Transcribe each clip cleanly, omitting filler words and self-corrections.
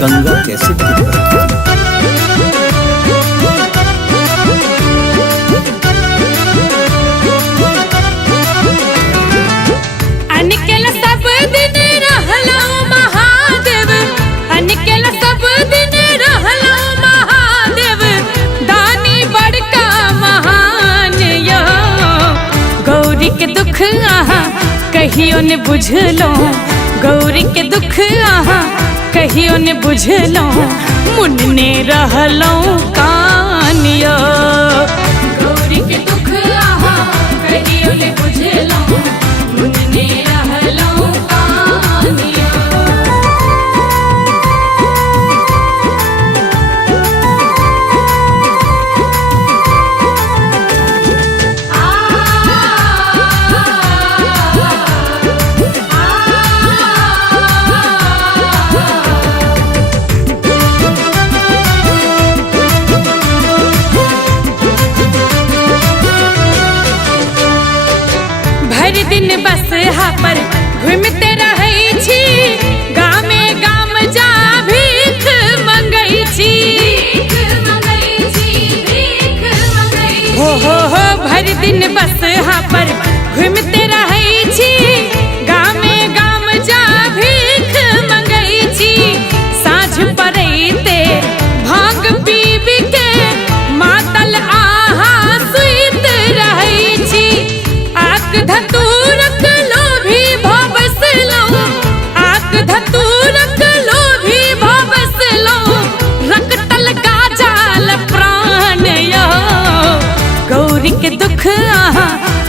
Ganga cassette की प्रस्तुति। अनिकेल सब दिन रहलो महादेव, अनिकेल सब दिन रहलो महादेव, दानी बड़का महान यो। गौरी के दुख आहा कहियो ने बुझलो, गौरी के दुख आहा कहियो ने बुझलो, मुन्ने रहलो कान यो। गौरी के दुख आहा कहियो ने बुझलो, मुन्ने रहलो कान यो। भर दिन बस हा पर घूमते रहै छी, गामे गाम जा भीख मंगै छी। हो भर दिन बस हा पर घूमते रहै छी, गामे गाम जा भीख मंगै छी। साँझ पड़ैते भांग पीबी के मातल आहा सुइत रहै छी। आक धतूरक लोभी भव बसलो, आक धतूरक लोभी भव बसलो, रकतल काजल प्राण यो। गौरी के दुख आहा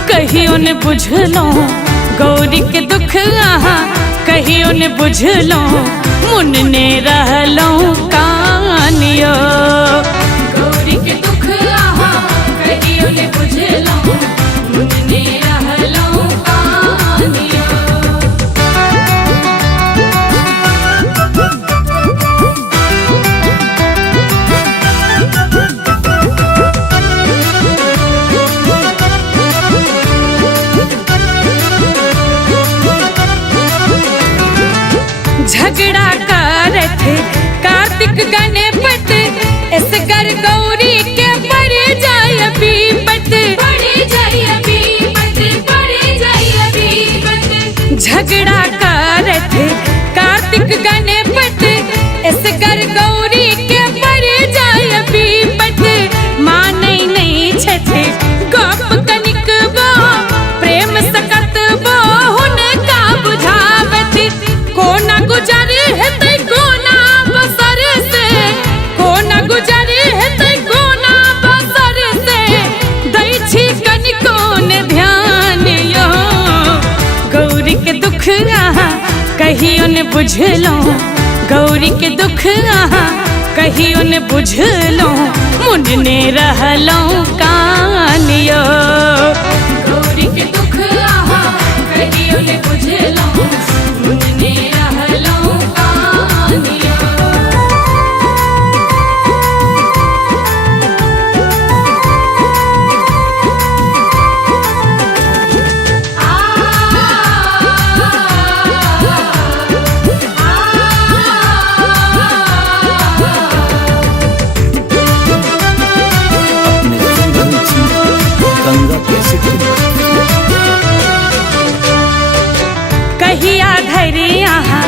कहियो ने बुझलो, गौरी के दुख आहा कहियो ने बुझलो, मुन्ने रहलो कान यो। गौरी के दुख आहा कहियो ने बुझलो, मुन्ने रहलो कान यो। झगड़ा करत कार्तिक गणपत, इसगर गौरी के पड़ जाय विपत, पड़ जाय विपत, पड़ जाय विपत। झगड़ा करत कार्तिक गणपत, इसगर गौरी के पड़ जाय विपत। मानै नहीं छथे गप कनिक बो, प्रेम सकत बो हुनका बुझावत। कोना गुजर हेतै कोना बसर से, कोना गुजर हेतै कोना बसर से, दै छी कनिको ने ध्यान यो। गौरी के दुख आहा कहियो ने बुझलो, गौरी के दुख आहा कहियो ने बुझलो, मुन्ने रहलो कान यो। गौरी के दुख आहा कहियो ने बुझलो, मुन्ने रहलो कान यो। अपने सुगंध जी गंगा कैसेट की प्रस्तुति। कहिया धरि आहा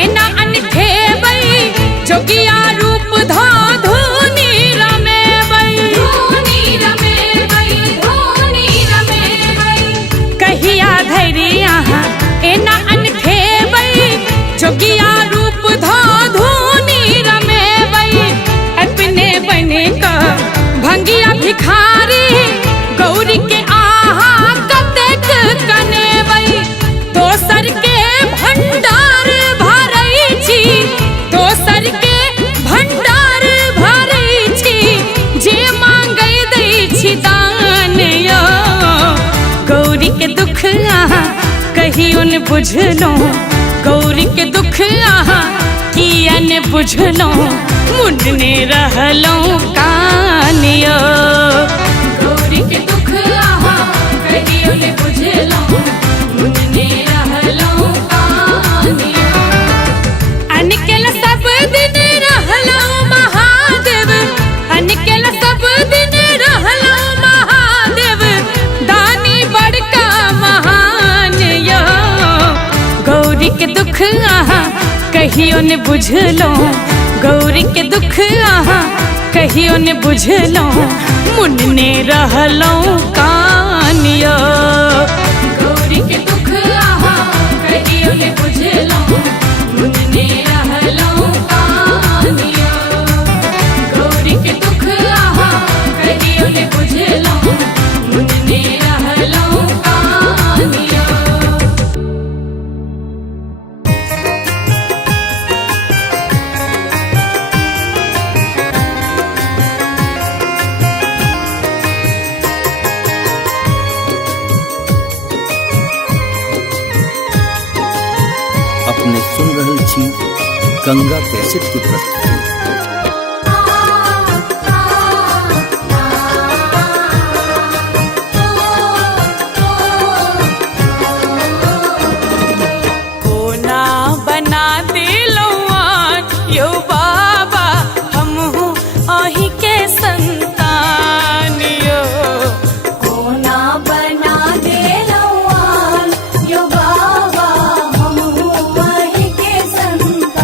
एना अनखेबै, जोगिया रूप धो धुनी रमेबै, धुनी रमेबै, धुनी रमेबै। कहिया धरि आहा एना अनखेबै, जोगिया रूप धो धुनी रमेबै। अपने बने का भंगिया भिखारी, गौरी के आहा कतेक कनेबै। दोसर के भंडार भरै छी, दोसर के भंडार भरै छी, जे मांगै दै छी दान यो। गौरी के दुख आहा कहियो ने बुझलो, गौरी के दुख आहा किया ने बुझलो, मुन्ने रहलो कान यो। गौरी के दुख आहा कहियो ने बुझलो, मुन्ने रहलो कान यो। अनिकेल सब दिन कहियो ने बुझलो गौरी के दुख आहा कहियो ने बुझलो मुन्ने रहलो कानियो गौरी के दुख आहा कहियो ने बुझलो मुन्ने रहलो कानियो गौरी के दुख आहा कहियो ने बुझलो मुन्ने रहलो कानियो। अपने सुन रहल छी गंगा कैसेट की प्रस्तुति। कोना बना दिलौआन यो बाबा हमहू अही के संतान यो कोना बना देलौआन यो बाबा हमहू वही के संतान।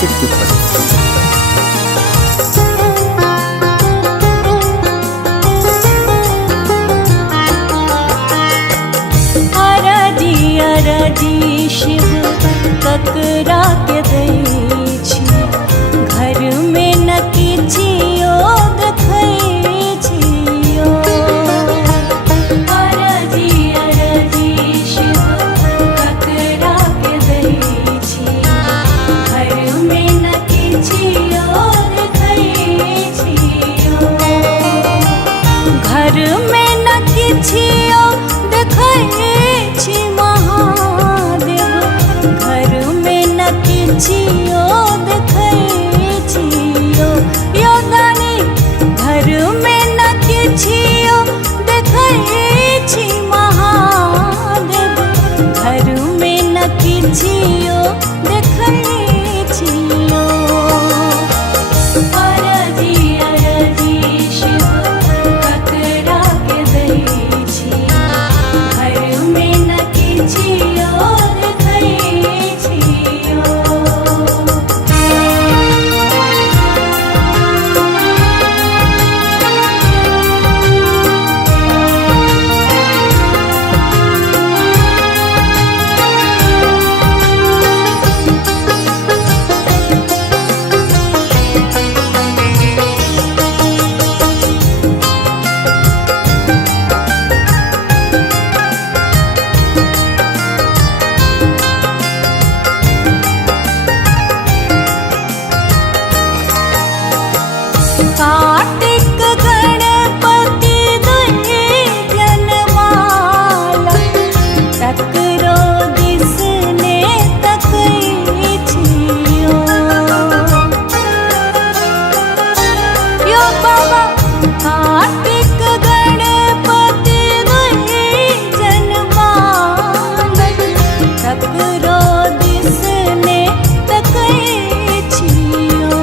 कैसेट की प्रस्तुति। अरजी शिव ककरा के दै छी, घर में न किछियो देखै छियो। अरजी शिव ककरा के दै छी, घर में न किछियो देखै छियो। घर में न किछियो देखै छी महादेव, घर में न किछियो देखै छियो। यो दानी घर में न किछियो देखै छी महादेव, घर में न किछियो देखै छियो। अरजी शिव ककरा के दै छी, घर में न किछियो देखै छियो। कार्तिक गणपति दुहि जनमाला, तकरो दिसने तकै छियो। यो बाबा कार्तिक गणपति दुहि जनमाला, तकरो दिसने तकै छियो।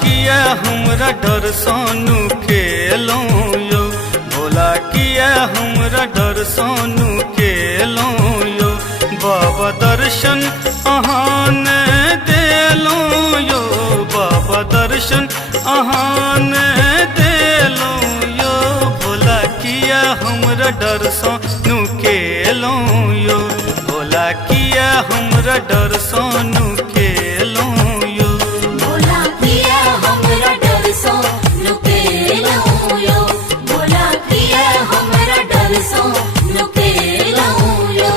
किया हमरा डर सोनू खेलो यो, भोला किया हमरा डर सोनू खेलो यो। बाबा दर्शन अहाँ ने देलो यो, बाबा दर्शन अहाँ ने देलो यो। भोला किया हमरा डर सोनू खेलो यो, भोला किया हमरा डर सोनू खेलो यो। भोला किया हमरा डर सोनू खेलो यो, भोला किया हमरा डर सोनू खेलो यो।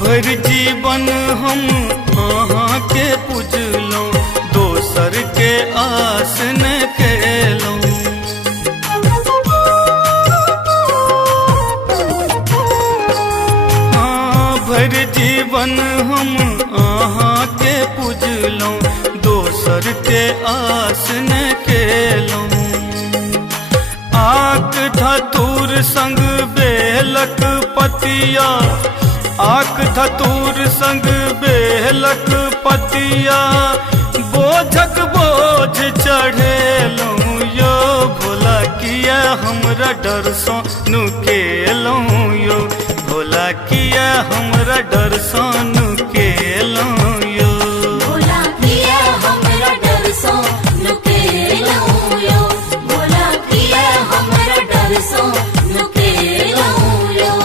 भर जीवन हम अहाँ के पूजलो, दोसर के आस न केलो। हाँ, भर जीवन हम अहाँ के पूजलो, दोसर के आस न केलो। आक धतूर संग बेलक पतिया, आक धतूर संग बेलक पतिया, बोझक बोझ चढ़ेलो यो। भोला किया हमरा डर सोनू खेलो यो, भोला किया हमरा डर सोनू खेलो यो। भोला किया हमरा डर सोनू खेलो यो, भोला किया हमरा डर सोनू खेलो यो।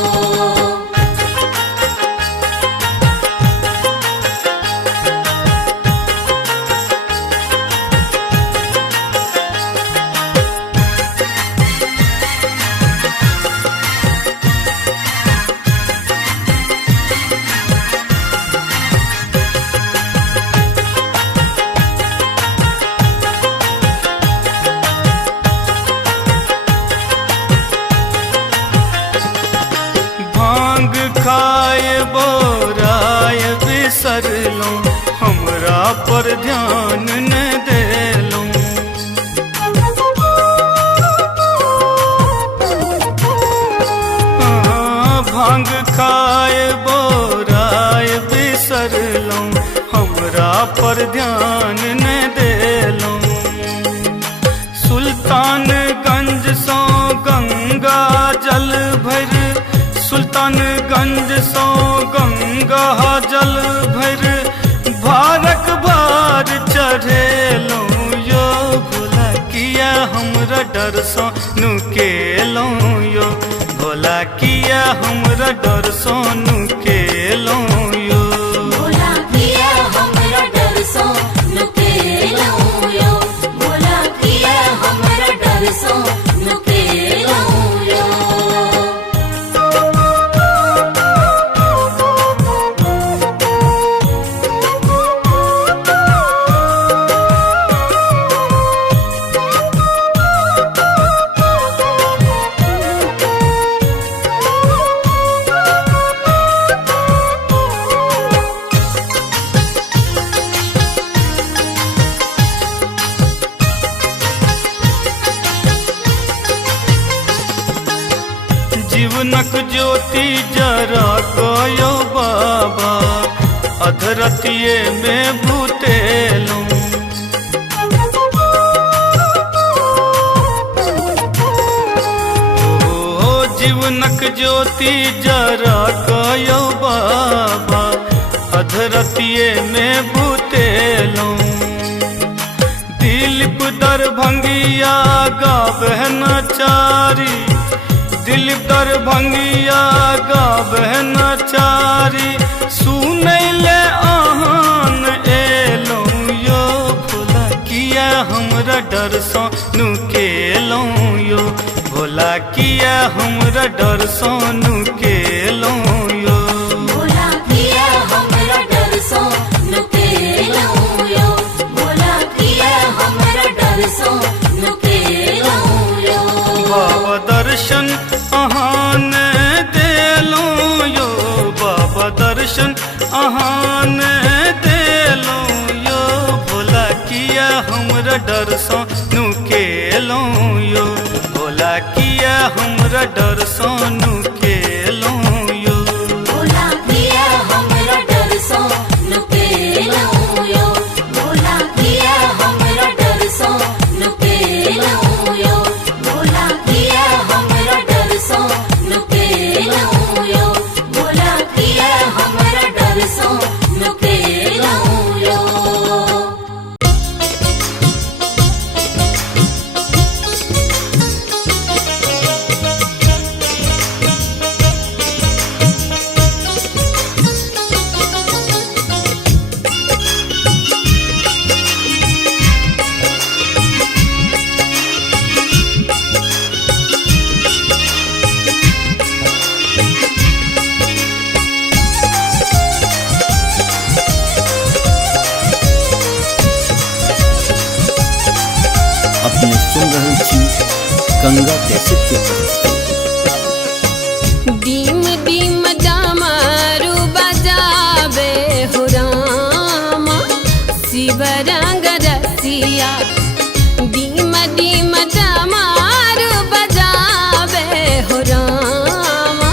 भांग खाए बोराय बिसरलो, हमरा पर ध्यान न देलो। हाँ, भांग खाए बोराय बिसरलो, हमरा पर ध्यान न देलो। सुल्तानगंज सो गंगा जल भर, सुल्तानगंज सो गंगा जल भर, भारक बार चढ़ेलो यो। भोला किया हमरा डर सोनू खेलो यो, भोला किया हमरा डर सोनू खेलो यो। भोला किया हमरा डर सोनू खेलो यो, भोला किया हमरा डर सोनू खेलो यो। जीवनक ज्योति जरा गयो बाबा, अधरतिये में भूतेलो। ओ जीवनक ज्योति जरा गयो बाबा, अधरतिये में भूतेलो। दिलीप दरभंगिया गावे नचारी, दिलीप दरभंगिया गावे नचारी, सुनैले आहान एलो यो। भोला किया हमरा डर सोनू खेलो यो, भोला किया हमरा डर सोनू खेलो यो। भोला किया हमरा डर सोनू खेलो यो, भोला किया हमरा सोनू के लूं यो भोला किया हमरा डर सोनू के लूं यो भोला किया हमरा डर सोनू के लूं यो भोला किया हमरा डर सोनू के लूं यो भोला किया हमरा डर सोनू के लूं यो भोला किया हमरा डर सोनू के लूं यो अपने सुन रहे छी गंगा कैसेट की प्रस्तुति। डीम डीम डमरू बजावे हो रामा शिव रंग रसिया डीम डीम डमरू बजावे हो रामा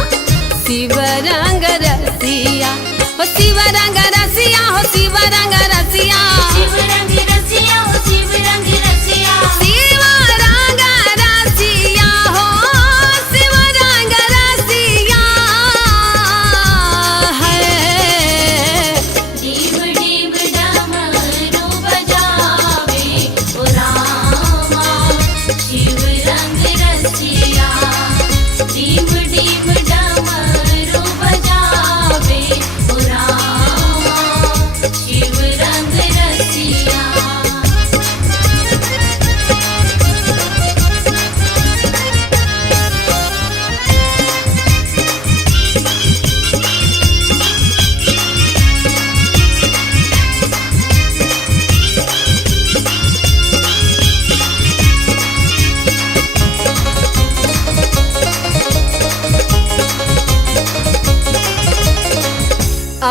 शिव रंग रसिया हो शिव रंग रसिया हो शिव रंग रसिया शिव रंग रसिया हो शिव रंग रसिया शिव रंग रसिया हो शिव रंग रसिया है डीम डीम डमरू बजावे ओ रामा शिव रंग रसिया डीम डीम डमरू बजावे ओ रामा शिव रंग रसिया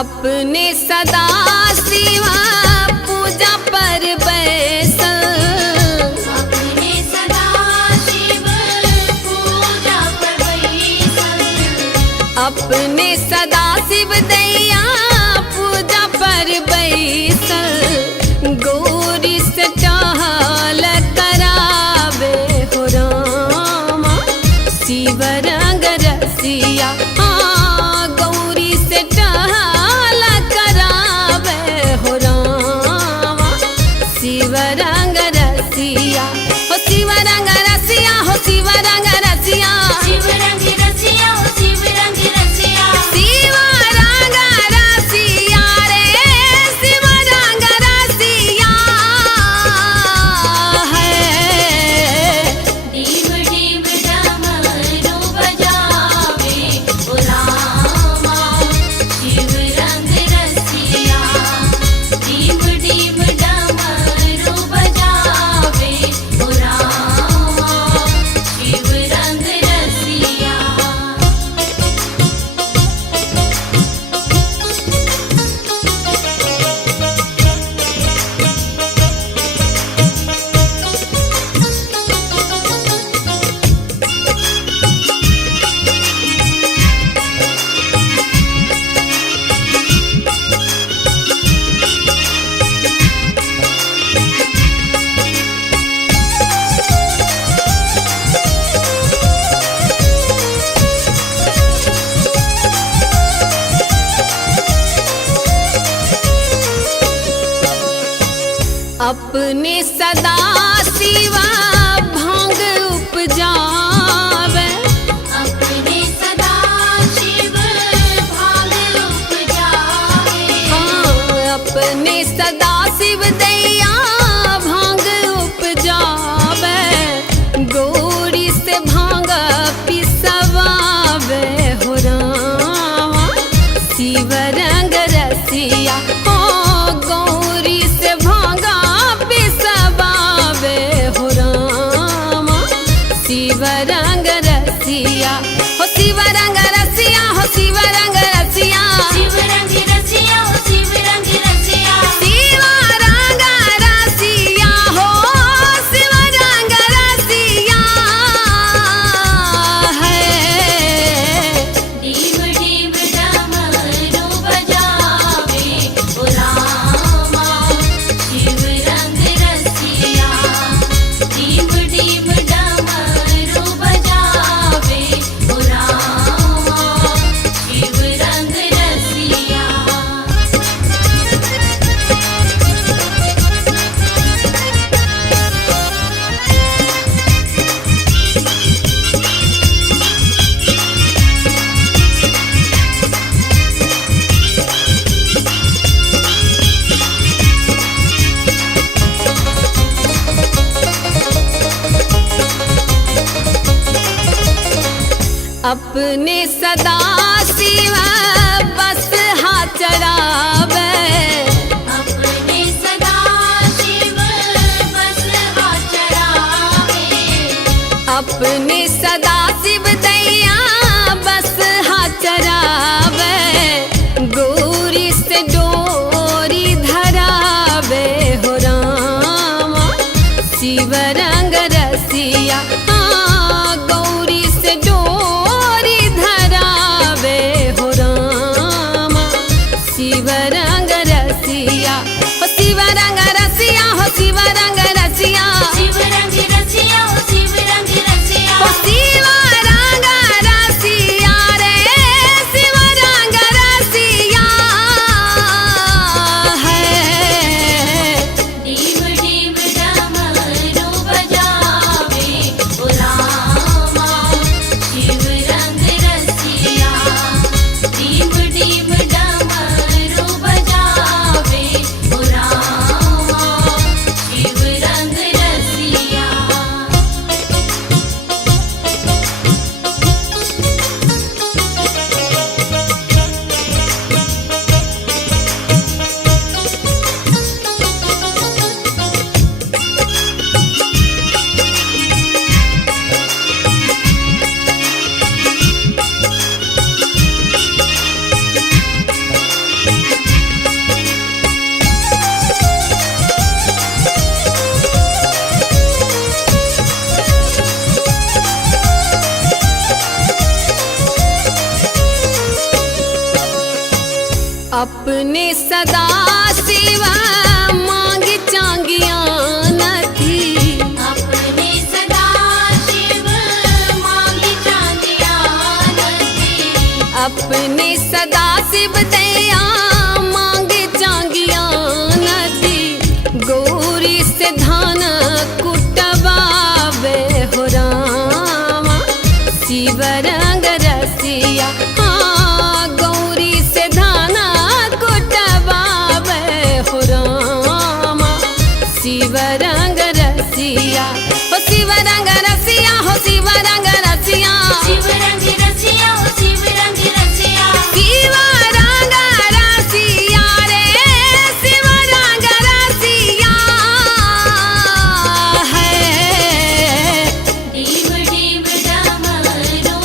अपने सदा शिवा पूजा पर बैसल अपने सदा शिव पूजा पर बैसल अपने सदा शिव दैया पूजा पर बैसल गौरी से टहल करावे हो रामा शिव रंग रसिया हाँ गौरी से टहल करावे हो रामा शिव रंग रसिया हो शिव रंग रसिया हो शिव रंग रसिया शिव रंग रसिया हो शिव रंग रसिया शिव रंग रसिया रे शिव रंग रसिया है डीम डीम डमरू बजावे ओ रामा शिव रंग रसिया डीम डीम डमरू बजावे ओ रामा शिव रंग रसिया अपने सदा शिवा भांग उपजावे अपने सदा शिव भाग उपजावे हाँ अपने सदा शिव दैया भांग उपजावे गौरी से भांग पिसवावे हो रामा शिव रंग रसिया हाँ गौरी से भांग पिसवावे हो रामा शिव रंग रसिया हो शिव रंग रसिया हो शिव रंग रसिया शिव रंग रसिया हो शिव रंग रसिया शिव रंग रसिया हो अपने सदा शिव बस हाथ चढ़ावे अपने सदा शिव बस हाथ चढ़ावे अपने सदा शिव दैया बस हाथ चढ़ावे गौरी से डोरी धरावे हो रामा शिव रंग रसिया गौरी से डोरी धरावे हो रामा शिव रंग रसिया हो शिव रंग रसिया हो शिव रंग रसिया शिव रंग रसिया ओ शिव रंग रसिया हो शिव रंग रसिया रे शिव रंग रसिया है डीम डीम डमरू बजावे ओ रामा शिव रंग रसिया डीम डीम डमरू बजावे ओ रामा शिव रंग रसिया अपने सदा शिव मांग चांगिया नथी अपने सदा शिव मांगी चांदिया नथी अपने सदा शिव दैया मांग चांगिया नथी गौरी से धान कुटबावे हो रामा शिव रंग रसिया गौरी से धान कुटबावे हो रामा शिव रंग रसिया हो शिव रंग रसिया हो शिव रंग रसिया शिव रंग रसिया ओ शिव रंग रसिया शिव रंग रसिया रे शिव रंग रसिया है डीम डीम डमरू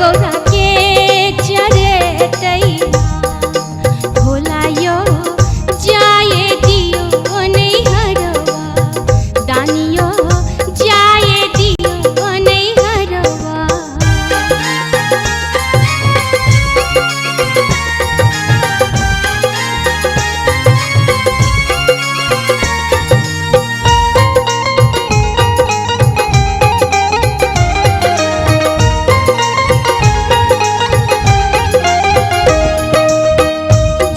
गौरा के चरे तैया भोला यो जाए दियो नहीं हरवा दानियो जाए दियो नहीं हरवा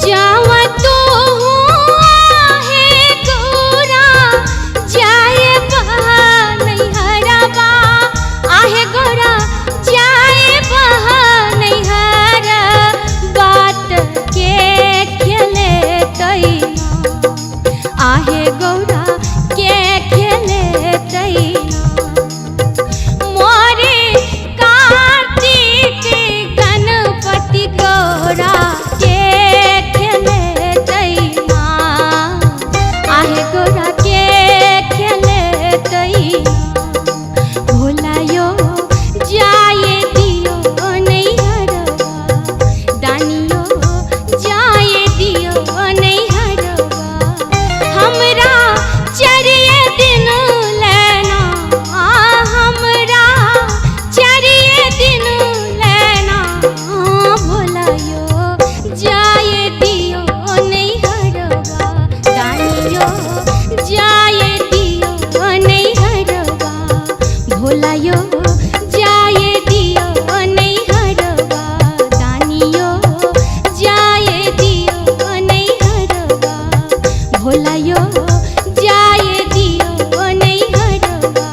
जावा तो है गौरा जाए बहा नहीं हरवा आहे गौरा जाए बहा नहीं हर बात के खेले तैया आहे गौरा के खेले तैया मोरे कार्तिक गणपति गौरा के खेले तैया आहे गौरा के खेले तैया भोला यो जाए दियो नहीं हरवा दानियो जाए दियो नहीं हरवा हमरा चरिए दिन लेना हमरा चरिए दिन लेना भोला यो जाए दियो नहीं हरवा दानियो जाए दियो नहीं हरवा भोला यो जाए दियो नहीं हरवा दानियो जाए दियो नहीं हरवा भोला यो जाए दियो नहीं हरवा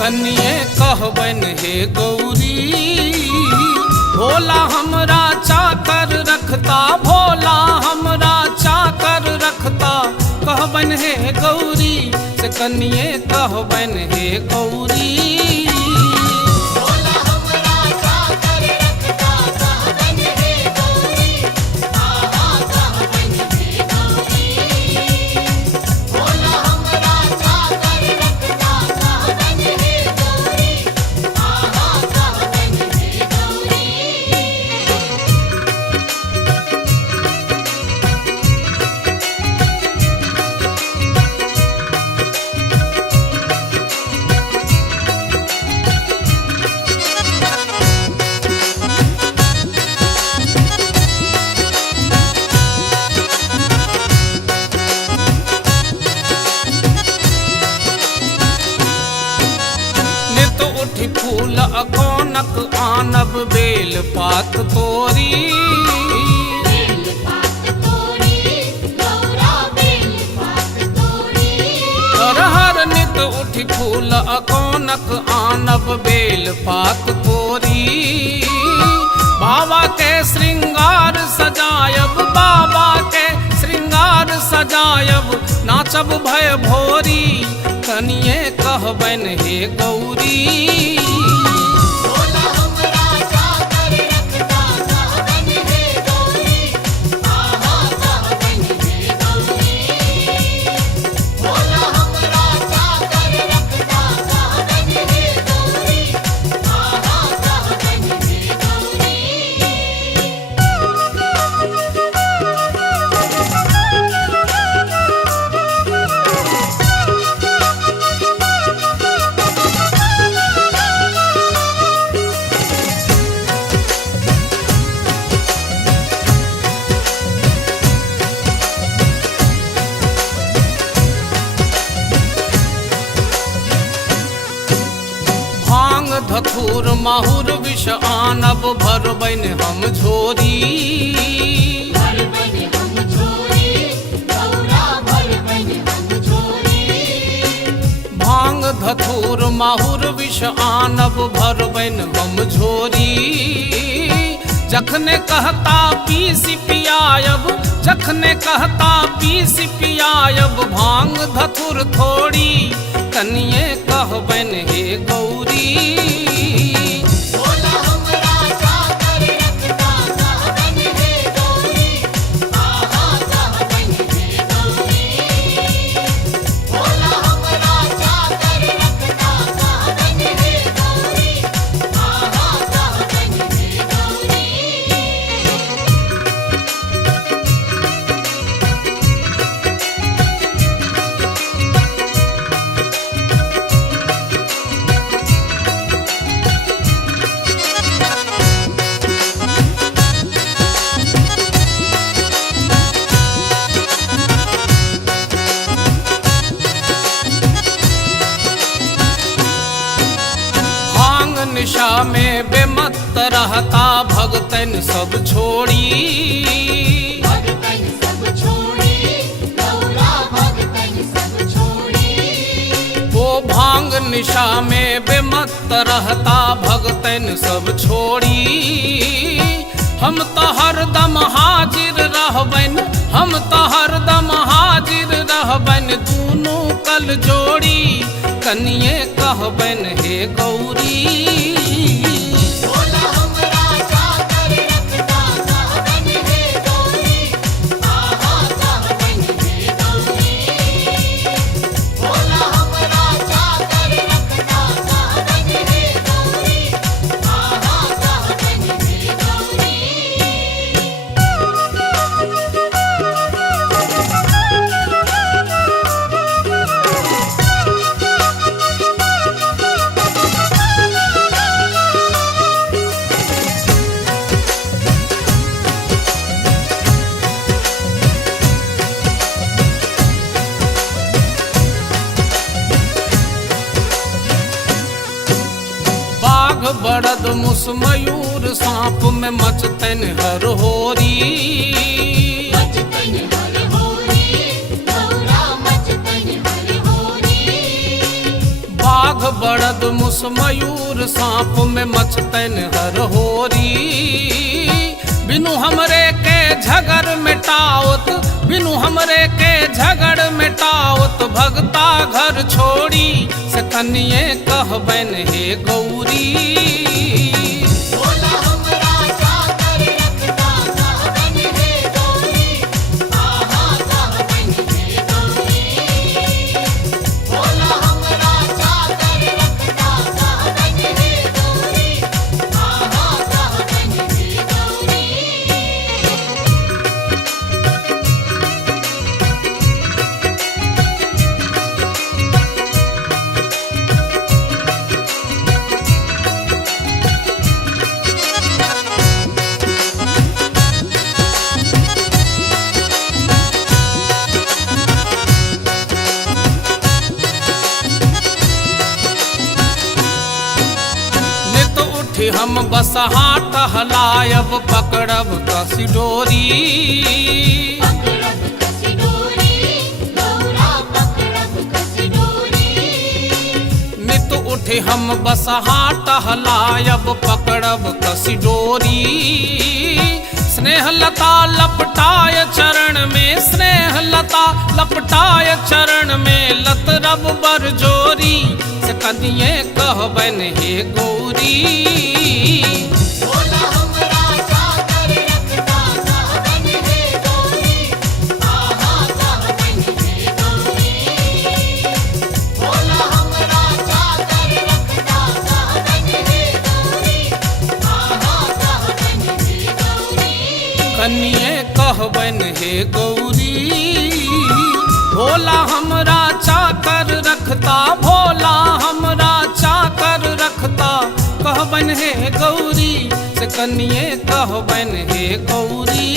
कनिए कहबन हे गौरी भोला हमरा चाकर रखता भोला हमरा चाकर रखता कहबन हे गौरी से कनिए कहबन हे गौरी फूल अकोनक आनब बेल पात तोरी हर नित उठी फूल अकोनक आनब बेल पात तोरी बाबा के श्रृंगार सजायब बाबा के श्रृंगार सजायब नाचब भय भोरी कनिए कहबन हे गौरी धथुर माहुर विष आनब भरबन हम झोरी भांग धथुर माहुर विष आनब भरबन हम झोरी जखने कहता पीस पियायब, जखने कहता पीस पियायब भांग धतुर थोड़ी, कनिए कहबन हे गौरी। निशा में बेमत रहता भगतन सब छोड़ी, भगतन सब छोड़ी, गौरा भगतन सब छोड़ी। वो भांग निशा में बेमत रहता भगतन सब छोड़ी। हम तो हरदम हाजिर रहबन, हम तो हरदम हाजिर रहबन, दूनों कल जोड़ी, कनिए कहबन हे गौरी। बड़द मुस मयूर सांप में मचतन हर होरी, मचतन हर होरी, गौरा मचतन हर होरी। बाघ बड़द मुस मयूर सांप में मचतन हर होरी। बिनु हमरे के झगड़ मिटाओत, बिनु हमरे के झगड़ मिटाओत, भगता घर छोड़ी, से कनिए कहबन हे गौरी। हम बस हाथ हलायब पकड़ब कसी डोरी, पकड़ब कसी डोरी, गौरा पकड़ब कसी डोरी। नित उठे हम बस हाथ हलायब पकड़ब कसी डोरी। स्नेह लता लपटाय चरण में, स्नेह लता लपटाय चरण में, लतरब बर जोरी, से कनिए कहबन हे गौरी। कनिए कहबन हे गौरी। भोला हमरा चाकर रखता, भोला हमरा चाकर रखता, कहबन हे गौरी, से कनिए कहबन हे गौरी।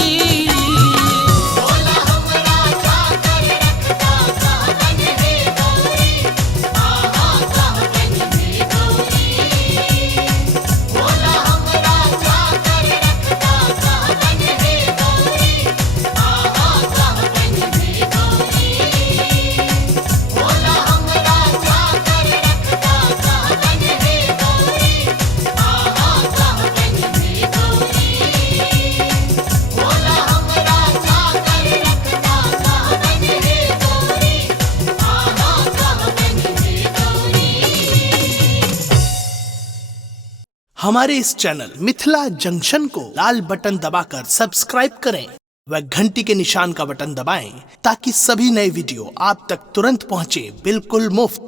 हमारे इस चैनल मिथिला जंक्शन को लाल बटन दबाकर सब्सक्राइब करें व घंटी के निशान का बटन दबाएं ताकि सभी नए वीडियो आप तक तुरंत पहुंचे बिल्कुल मुफ्त।